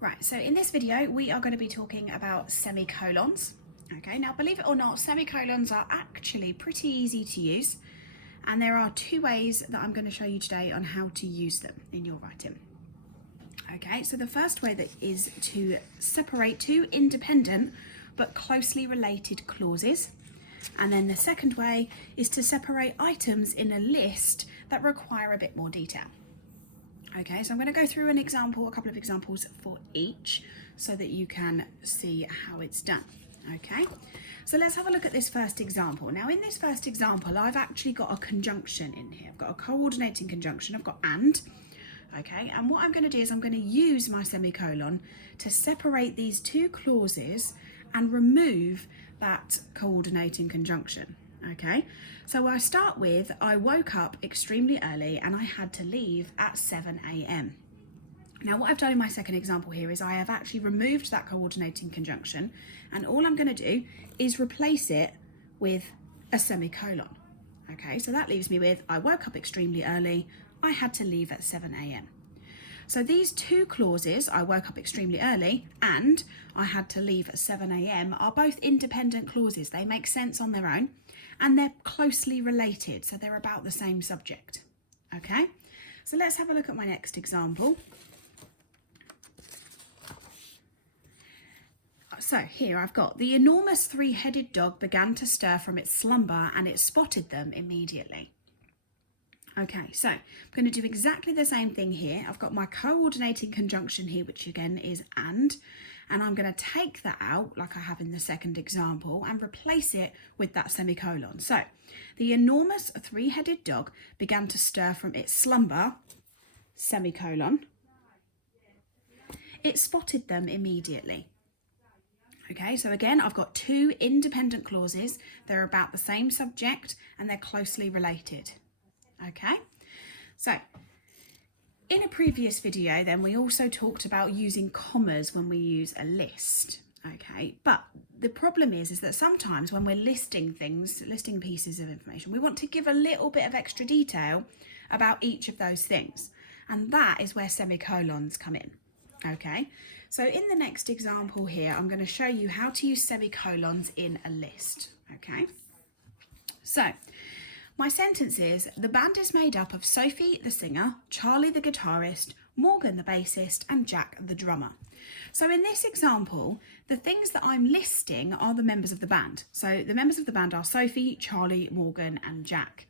Right, so in this video we are going to be talking about semicolons. Okay, now believe it or not, semicolons are actually pretty easy to use, and there are two ways that I'm going to show you today on how to use them in your writing. Okay, so the first way that is to separate two independent but closely related clauses, and then the second way is to separate items in a list that require a bit more detail. Okay, so I'm going to go through a couple of examples for each so that you can see how it's done. Okay, so let's have a look at this first example. Now in this first example, I've actually got a conjunction in here. I've got a coordinating conjunction, I've got and. Okay, and what I'm going to do is I'm going to use my semicolon to separate these two clauses and remove that coordinating conjunction. Okay, so I start with, I woke up extremely early and I had to leave at 7 a.m. Now what I've done in my second example here is I have actually removed that coordinating conjunction, and all I'm going to do is replace it with a semicolon. Okay, so that leaves me with, I woke up extremely early, I had to leave at 7 a.m. So these two clauses, I woke up extremely early and I had to leave at 7 a.m, are both independent clauses. They make sense on their own and they're closely related, so they're about the same subject. Okay, so let's have a look at my next example. So here I've got, the enormous three-headed dog began to stir from its slumber and it spotted them immediately. Okay, so I'm going to do exactly the same thing here. I've got my coordinating conjunction here, which again is and I'm going to take that out like I have in the second example and replace it with that semicolon. So the enormous three-headed dog began to stir from its slumber, semicolon. It spotted them immediately. Okay, so again, I've got two independent clauses. They're about the same subject and they're closely related. Okay, so in a previous video then we also talked about using commas when we use a list. Okay, but the problem is that sometimes when we're listing things, listing pieces of information, we want to give a little bit of extra detail about each of those things, and that is where semicolons come in. Okay, so in the next example here I'm going to show you how to use semicolons in a list. Okay, so my sentence is, the band is made up of Sophie the singer, Charlie the guitarist, Morgan the bassist and Jack the drummer. So in this example, the things that I'm listing are the members of the band. So the members of the band are Sophie, Charlie, Morgan and Jack.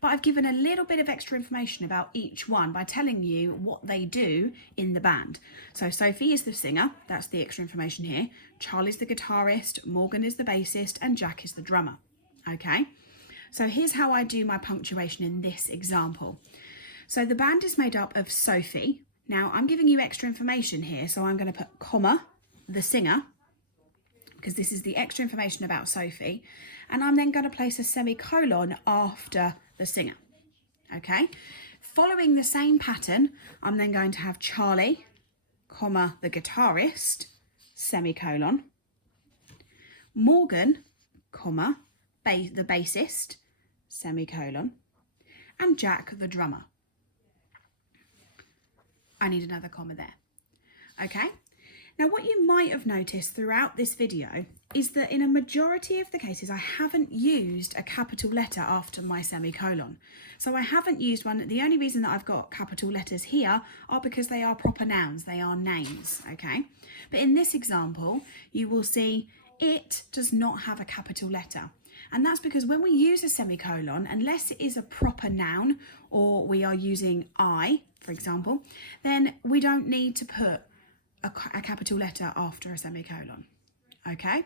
But I've given a little bit of extra information about each one by telling you what they do in the band. So Sophie is the singer, that's the extra information here. Charlie's the guitarist, Morgan is the bassist and Jack is the drummer. Okay. So here's how I do my punctuation in this example. So the band is made up of Sophie. Now I'm giving you extra information here, so I'm going to put comma, the singer, because this is the extra information about Sophie, and I'm then going to place a semicolon after the singer. Okay, following the same pattern, I'm then going to have Charlie, comma, the guitarist, semicolon, Morgan, comma, the bassist, semicolon, and Jack the drummer. I need another comma there. Okay, now what you might have noticed throughout this video is that in a majority of the cases I haven't used a capital letter after my semicolon. So I haven't used one. The only reason that I've got capital letters here are because they are proper nouns, they are names. Okay, but in this example you will see it does not have a capital letter. And that's because when we use a semicolon, unless it is a proper noun or we are using I, for example, then we don't need to put a capital letter after a semicolon. Okay,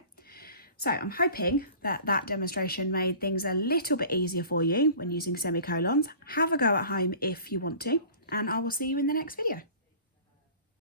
so I'm hoping that that demonstration made things a little bit easier for you when using semicolons. Have a go at home if you want to, and I will see you in the next video.